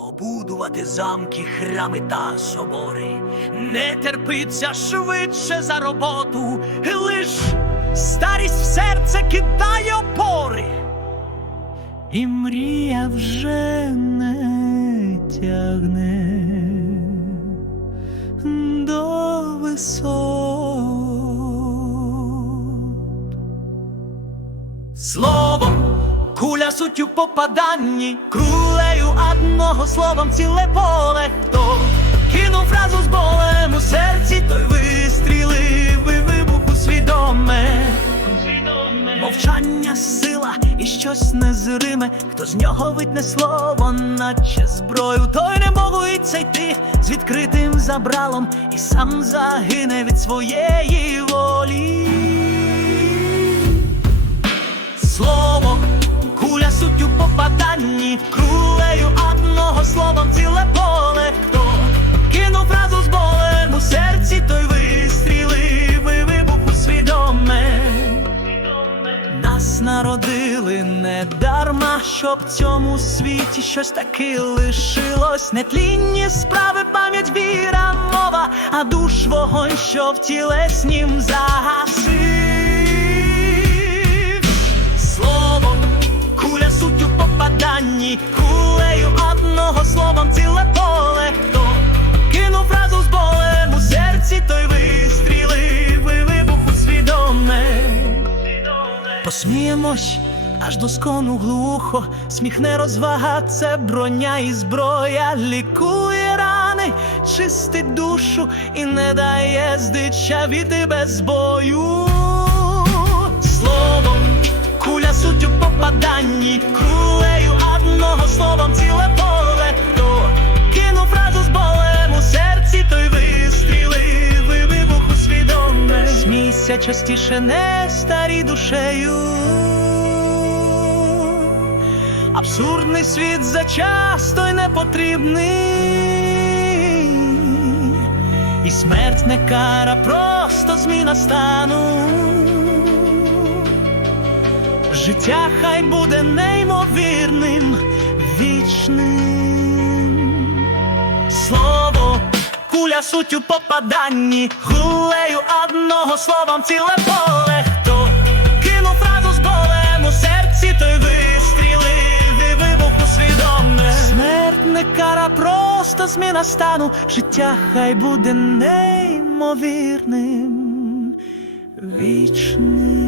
побудувати замки, храми та собори. Не терпиться швидше за роботу, лиш старість в серце кидає опори. І мрія вже не тягне до висот. Словом, куля суттю попаданні, крулею одного словом ціле поле. Хто кинув фразу з болем у серці, той вистрілив і вибуху свідоме. Мовчання сила і щось незриме, хто з нього витне слово, наче зброю, той не боїться йти з відкритим забралом і сам загине від своєї волі. Слово, куля суттю попаданні, крулею одного щоб в цьому світі щось таки лишилось. Не тлінні справи, пам'ять, віра, мова, а душ вогонь, що в тілеснім загасив. Словом, куля суттю попаданні, кулею одного словом ціле поле. Хто кинув фразу з болем у серці, той вистрілив і вибуху свідоме. Посміємось аж до скону глухо, сміх не розвага, це броня і зброя, лікує рани, чистить душу і не дає здичавіти без бою. Словом, куля суттю попаданні, крулею одного словом ціле поле. Хто кинув фразу з болем у серці, той вистрілив і вибуху свідоме. Смійся частіше не старій душею. Абсурдний світ зачасто й непотрібний, і смерть не кара, просто зміна стану. Життя хай буде неймовірним, вічним. Слово, куля суттю попаданні, гулею одного словом ціле не кара, просто зміна стану. Життя хай буде неймовірним, вічним.